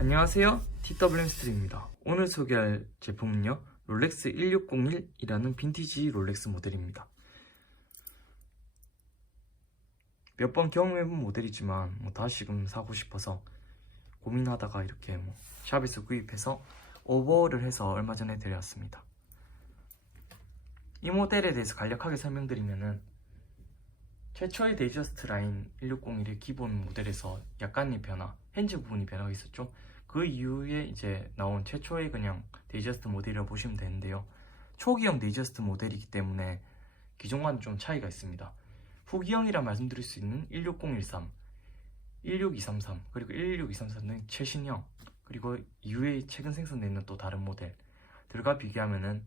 안녕하세요, TWM스트리입니다. 오늘 소개할 제품은요, 롤렉스 1601이라는 빈티지 롤렉스 모델입니다. 몇 번 경험해본 모델이지만 다시금 사고 싶어서 고민하다가 이렇게 샵에서 구입해서 오버홀을 해서 얼마 전에 데려왔습니다. 이 모델에 대해서 간략하게 설명드리면은, 최초의 데이저스트 라인 1601의 기본 모델에서 약간의 변화, 핸즈 부분이 변화가 있었죠. 그 이후에 이제 나온 최초의 그냥 데이저스트 모델이라고 보시면 되는데요. 초기형 데이저스트 모델이기 때문에 기존과는 좀 차이가 있습니다. 후기형이라 말씀드릴 수 있는 16013, 16233, 그리고 16233은 최신형, 그리고 이후에 최근 생산되는 또 다른 모델들과 비교하면은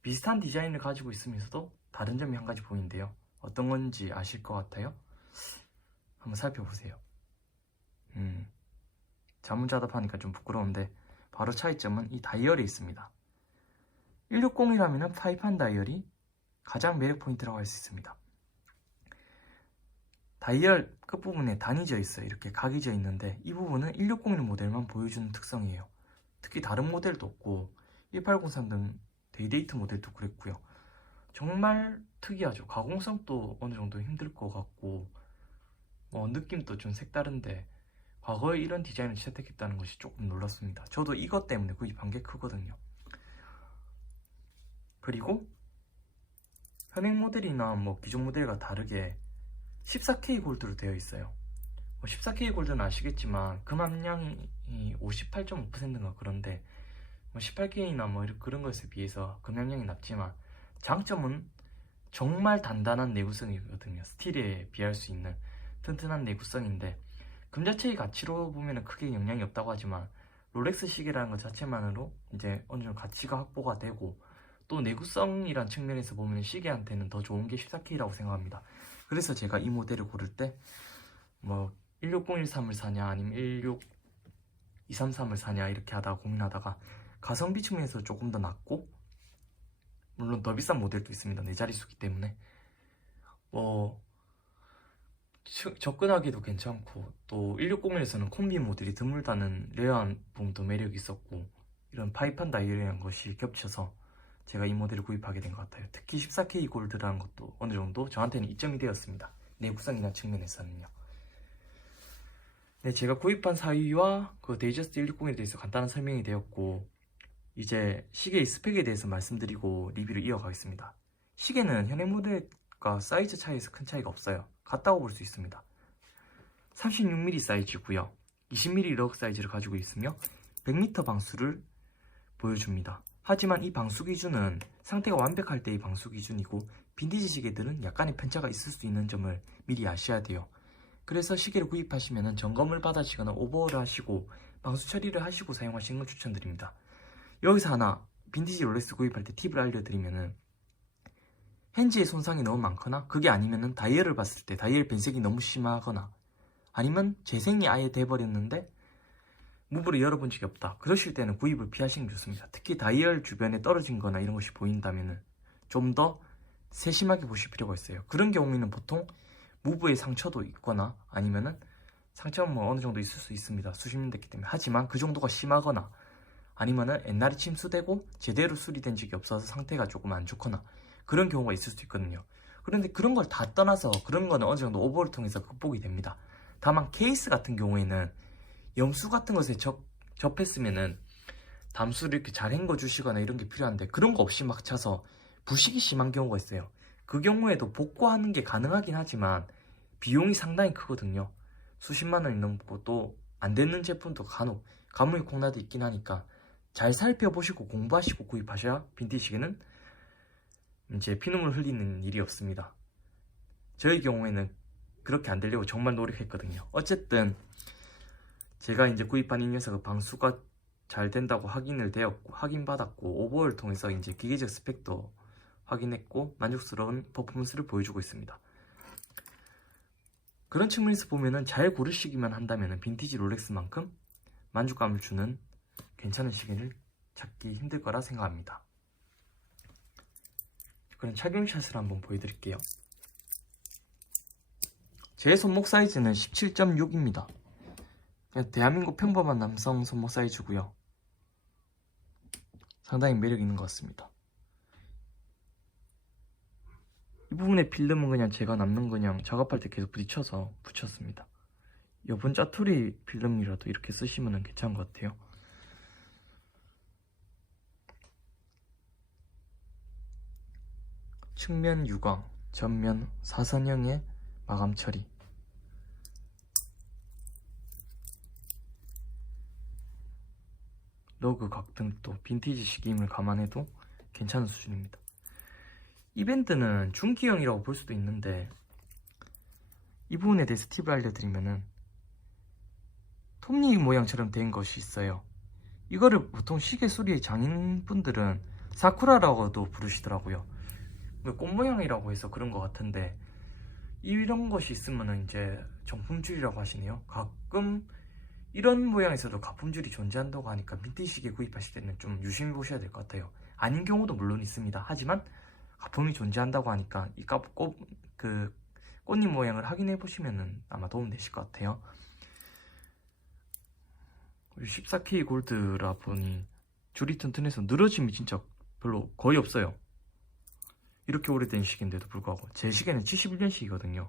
비슷한 디자인을 가지고 있으면서도 다른 점이 한 가지 보이는데요. 어떤 건지 아실 것 같아요? 한번 살펴보세요. 자문자답하니까 좀 부끄러운데 바로 차이점은 이 다이얼에 있습니다. 160이라면 파이판 다이얼이 가장 매력 포인트라고 할 수 있습니다. 다이얼 끝부분에 단이 져 있어요. 이렇게 각이 져 있는데 이 부분은 1601 모델만 보여주는 특성이에요. 특히 다른 모델도 없고 1803 등 데이데이트 모델도 그랬고요. 정말 특이하죠. 가공성도 어느 정도 힘들 것 같고 느낌도 좀 색다른데 과거에 이런 디자인을 채택했다는 것이 조금 놀랐습니다. 저도 이것 때문에 구입한 게 크거든요. 그리고 현행 모델이나 기존 모델과 다르게 14K 골드로 되어 있어요. 14K 골드는 아시겠지만 금함량이 58.5%인가 그런데 18K나 그런 것에 비해서 금함량이 낮지만 장점은 정말 단단한 내구성이거든요. 스틸에 비할 수 있는 튼튼한 내구성인데 금 자체의 가치로 보면 크게 영향이 없다고 하지만 롤렉스 시계라는 것 자체만으로 이제 어느 정도 가치가 확보가 되고 또 내구성이란 측면에서 보면 시계한테는 더 좋은 게 14K라고 생각합니다. 그래서 제가 이 모델을 고를 때 16013을 사냐 아니면 16233을 사냐 이렇게 하다가 고민하다가 가성비 측면에서 조금 더 낫고 물론 더 비싼 모델도 있습니다. 네 자릿수기 때문에 접근하기도 괜찮고 또 1601에서는 콤비 모델이 드물다는 레어한 부분도 매력이 있었고 이런 파이판 다이얼이라는 것이 겹쳐서 제가 이 모델을 구입하게 된 것 같아요. 특히 14K 골드라는 것도 어느 정도 저한테는 이점이 되었습니다. 내구성이나 측면에서는요. 네, 제가 구입한 사유와 그 데이저스트 160에 대해서 간단한 설명이 되었고 이제 시계의 스펙에 대해서 말씀드리고 리뷰를 이어가겠습니다. 시계는 현행 모델과 사이즈 차이에서 큰 차이가 없어요. 같다고 볼 수 있습니다. 36mm 사이즈고요. 20mm 럭 사이즈를 가지고 있으며 100m 방수를 보여줍니다. 하지만 이 방수 기준은 상태가 완벽할 때의 방수 기준이고 빈티지 시계들은 약간의 편차가 있을 수 있는 점을 미리 아셔야 돼요. 그래서 시계를 구입하시면 점검을 받으시거나 오버홀을 하시고 방수 처리를 하시고 사용하시는 걸 추천드립니다. 여기서 하나 빈티지 롤렉스 구입할 때 팁을 알려드리면은 핸즈의 손상이 너무 많거나 그게 아니면은 다이얼을 봤을 때 다이얼 변색이 너무 심하거나 아니면 재생이 아예 돼버렸는데 무브를 열어본 적이 없다. 그러실 때는 구입을 피하시는 게 좋습니다. 특히 다이얼 주변에 떨어진 거나 이런 것이 보인다면은 좀 더 세심하게 보실 필요가 있어요. 그런 경우에는 보통 무브에 상처도 있거나 아니면은 상처는 어느 정도 있을 수 있습니다. 수십 년 됐기 때문에. 하지만 그 정도가 심하거나 아니면은 옛날에 침수되고 제대로 수리된 적이 없어서 상태가 조금 안 좋거나 그런 경우가 있을 수 있거든요. 그런데 그런 걸 다 떠나서 그런 거는 어느 정도 오버를 통해서 극복이 됩니다. 다만 케이스 같은 경우에는 염수 같은 것에 접했으면은 담수를 이렇게 잘 헹궈 주시거나 이런 게 필요한데 그런 거 없이 막 차서 부식이 심한 경우가 있어요. 그 경우에도 복구하는 게 가능하긴 하지만 비용이 상당히 크거든요. 수십만 원이 넘고 또 안 되는 제품도 간혹 가뭄이 콩나도 있긴 하니까 잘 살펴보시고 공부하시고 구입하셔야 빈티지 시계는 이제 피눈물 흘리는 일이 없습니다. 저희 경우에는 그렇게 안 되려고 정말 노력했거든요. 어쨌든 제가 이제 구입한 이 녀석은 방수가 잘 된다고 확인받았고 오버홀을 통해서 이제 기계적 스펙도 확인했고 만족스러운 퍼포먼스를 보여주고 있습니다. 그런 측면에서 보면은 잘 고르시기만 한다면 빈티지 롤렉스만큼 만족감을 주는 괜찮은 시계를 찾기 힘들 거라 생각합니다. 그럼 착용샷을 한번 보여드릴게요. 제 손목 사이즈는 17.6입니다. 그냥 대한민국 평범한 남성 손목 사이즈고요. 상당히 매력 있는 것 같습니다. 이 부분의 필름은 그냥 제가 남는 그냥 작업할 때 계속 부딪혀서 붙였습니다. 여분 짜투리 필름이라도 이렇게 쓰시면 괜찮은 것 같아요. 측면 유광, 전면 사선형의 마감 처리. 러그 각 등 또 빈티지 시기임을 감안해도 괜찮은 수준입니다. 이 밴드는 중기형이라고 볼 수도 있는데 이 부분에 대해서 팁을 알려드리면은 톱니 모양처럼 된 것이 있어요. 이거를 보통 시계 수리의 장인분들은 사쿠라라고도 부르시더라고요. 꽃 모양이라고 해서 그런 것 같은데 이런 것이 있으면 이제 정품줄이라고 하시네요. 가끔 이런 모양에서도 가품줄이 존재한다고 하니까 빈티지 시계 구입하실 때는 좀 유심히 보셔야 될 것 같아요. 아닌 경우도 물론 있습니다. 하지만 가품이 존재한다고 하니까 이 꽃잎 모양을 확인해 보시면 아마 도움 되실 것 같아요. 14K 골드라 보니 줄이 튼튼해서 늘어짐이 진짜 별로 거의 없어요. 이렇게 오래된 시계인데도 불구하고 제 시계는 71년식이거든요.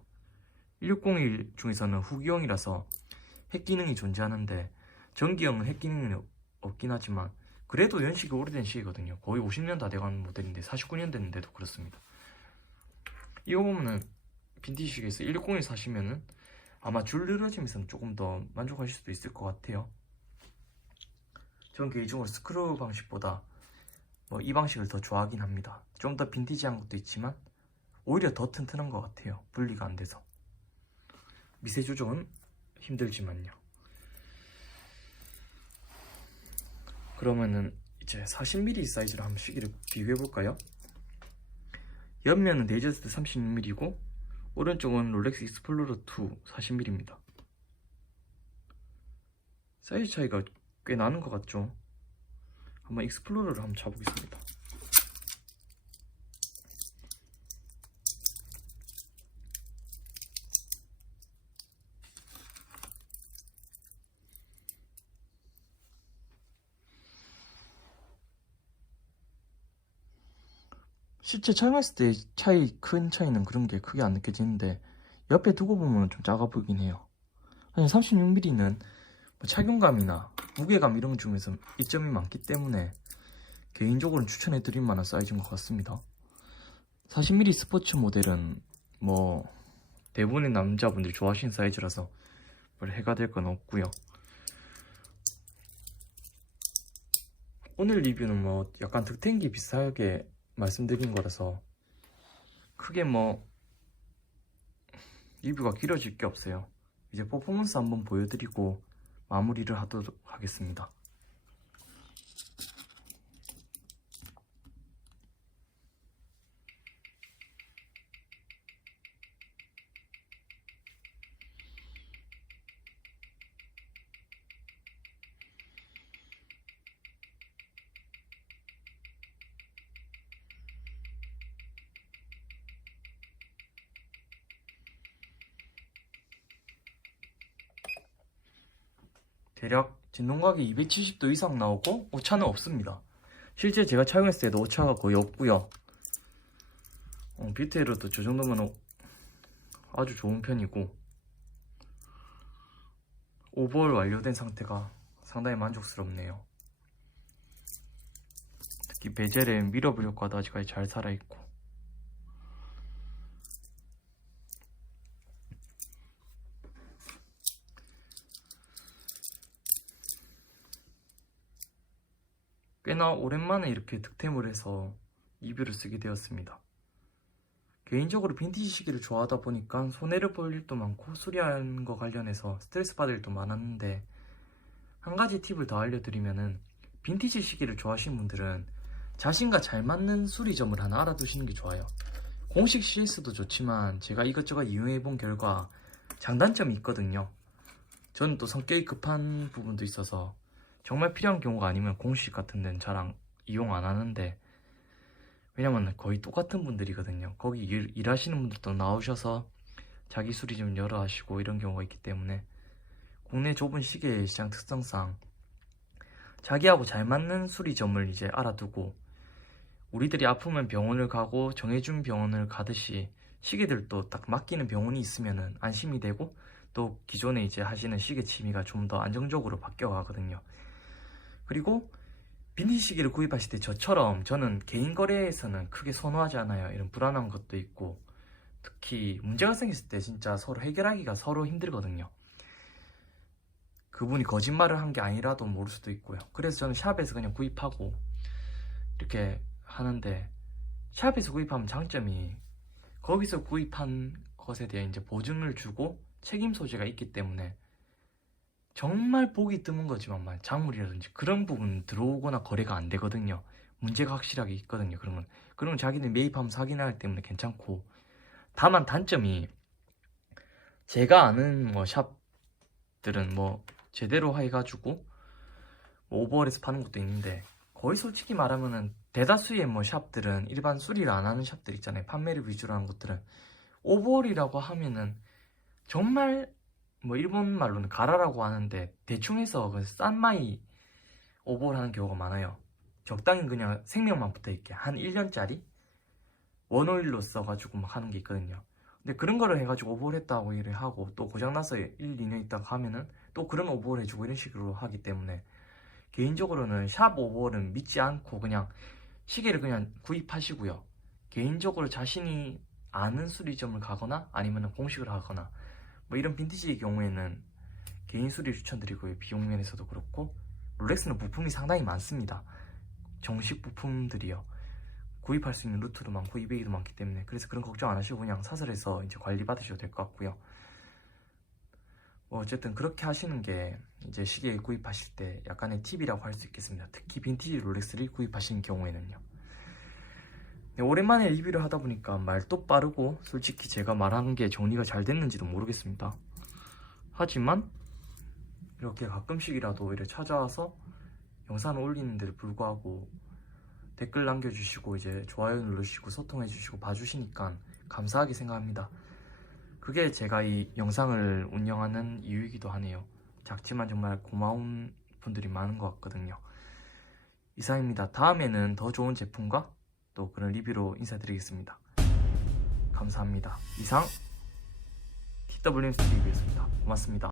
1601 중에서는 후기형이라서 핵 기능이 존재하는데 전기형은 핵 기능이 없긴 하지만 그래도 연식이 오래된 시계거든요. 거의 50년 다 돼가는 모델인데 49년 됐는데도 그렇습니다. 이거 보면은 빈티지 시계에서 160을 사시면은 아마 줄 늘어짐에서는 조금 더 만족하실 수도 있을 것 같아요. 전 개인적으로 스크류 방식보다 이 방식을 더 좋아하긴 합니다. 좀 더 빈티지한 것도 있지만 오히려 더 튼튼한 것 같아요. 분리가 안 돼서. 미세 조정은 힘들지만요. 그러면은 이제 40mm 사이즈로 한번 시계를 비교해 볼까요? 옆면은 데이저스트 36mm고 오른쪽은 롤렉스 익스플로러 2 40mm입니다. 사이즈 차이가 꽤 나는 것 같죠? 한번 익스플로러를 한번 잡아보겠습니다. 실제 촬영했을 때 큰 차이는 그런 게 크게 안 느껴지는데 옆에 두고 보면 좀 작아 보이긴 해요. 아니 36mm는 착용감이나 무게감 이런 중에서 이점이 많기 때문에 개인적으로는 추천해드릴 만한 사이즈인 것 같습니다. 40mm 스포츠 모델은 대부분의 남자분들이 좋아하시는 사이즈라서 해가 될 건 없고요. 오늘 리뷰는 약간 득템기 비슷하게 말씀드린 거라서 크게 리뷰가 길어질 게 없어요. 이제 퍼포먼스 한번 보여드리고 마무리를 하도록 하겠습니다. 대략 진동각이 270도 이상 나오고 오차는 없습니다. 실제 제가 착용했을 때도 오차가 거의 없고요. 비트에러도 저 정도면 아주 좋은 편이고 오버홀 완료된 상태가 상당히 만족스럽네요. 특히 베젤의 미러볼 효과도 아직까지 잘 살아있고 꽤나 오랜만에 이렇게 득템을 해서 리뷰를 쓰게 되었습니다. 개인적으로 빈티지 시계를 좋아하다 보니까 손해를 볼 일도 많고 수리하는 거 관련해서 스트레스 받을 일도 많았는데 한 가지 팁을 더 알려드리면은 빈티지 시계를 좋아하시는 분들은 자신과 잘 맞는 수리점을 하나 알아두시는 게 좋아요. 공식 CS도 좋지만 제가 이것저것 이용해본 결과 장단점이 있거든요. 저는 또 성격이 급한 부분도 있어서 정말 필요한 경우가 아니면 공식 같은 데는 잘 이용 안 하는데 왜냐면 거의 똑같은 분들이거든요. 거기 일하시는 분들도 나오셔서 자기 수리 좀 열어 하시고 이런 경우가 있기 때문에 국내 좁은 시계 시장 특성상 자기하고 잘 맞는 수리점을 이제 알아두고, 우리들이 아프면 병원을 가고 정해준 병원을 가듯이 시계들도 딱 맡기는 병원이 있으면은 안심이 되고, 또 기존에 이제 하시는 시계 취미가 좀 더 안정적으로 바뀌어 가거든요. 그리고 빈티지 시계를 구입하실 때 저는 개인 거래에서는 크게 선호하지 않아요. 이런 불안한 것도 있고, 특히 문제가 생겼을 때 진짜 서로 해결하기가 서로 힘들거든요. 그분이 거짓말을 한 게 아니라도 모를 수도 있고요. 그래서 저는 샵에서 그냥 구입하고 이렇게 하는데, 샵에서 구입하면 장점이 거기서 구입한 것에 대해 이제 보증을 주고 책임 소재가 있기 때문에 정말 보기 드문 거지만 작물이라든지 그런 부분 들어오거나 거래가 안 되거든요. 문제가 확실하게 있거든요. 그러면 자기는 매입하면서 확인하기 때문에 괜찮고, 다만 단점이, 제가 아는 뭐 샵들은 뭐 제대로 해가지고 뭐 오버홀에서 파는 것도 있는데, 거의 솔직히 말하면은 대다수의 뭐 샵들은 일반 수리를 안 하는 샵들 있잖아요. 판매를 위주로 하는 것들은 오버홀이라고 하면은 정말 뭐 일본 말로는 가라라고 하는데, 대충 해서 그 싼 마이 오버홀 하는 경우가 많아요. 적당히 그냥 생명만 붙어있게 한 1년짜리 원오일로 써가지고 막 하는 게 있거든요. 근데 그런 거를 해가지고 오버홀 했다고 일을 하고, 또 고장나서 1, 2년 있다가 하면은 또 그런 오버홀 해주고 이런 식으로 하기 때문에, 개인적으로는 샵 오버홀은 믿지 않고 그냥 시계를 그냥 구입하시고요. 개인적으로 자신이 아는 수리점을 가거나 아니면 공식을 하거나, 뭐 이런 빈티지의 경우에는 개인 수리 추천드리고요. 비용 면에서도 그렇고, 롤렉스는 부품이 상당히 많습니다. 정식 부품들이요. 구입할 수 있는 루트도 많고 이베이도 많기 때문에, 그래서 그런 걱정 안 하시고 그냥 사설에서 이제 관리 받으셔도 될 것 같고요. 뭐 어쨌든 그렇게 하시는 게 이제 시계 구입하실 때 약간의 팁이라고 할 수 있겠습니다. 특히 빈티지 롤렉스를 구입하시는 경우에는요. 네, 오랜만에 리뷰를 하다 보니까 말도 빠르고, 솔직히 제가 말하는 게 정리가 잘 됐는지도 모르겠습니다. 하지만 이렇게 가끔씩이라도 이렇게 찾아와서 영상을 올리는 데도 불구하고 댓글 남겨주시고 이제 좋아요 누르시고 소통해주시고 봐주시니까 감사하게 생각합니다. 그게 제가 이 영상을 운영하는 이유이기도 하네요. 작지만 정말 고마운 분들이 많은 것 같거든요. 이상입니다. 다음에는 더 좋은 제품과 또 그런 리뷰로 인사드리겠습니다. 감사합니다. 이상 TWMC 리뷰였습니다. 고맙습니다.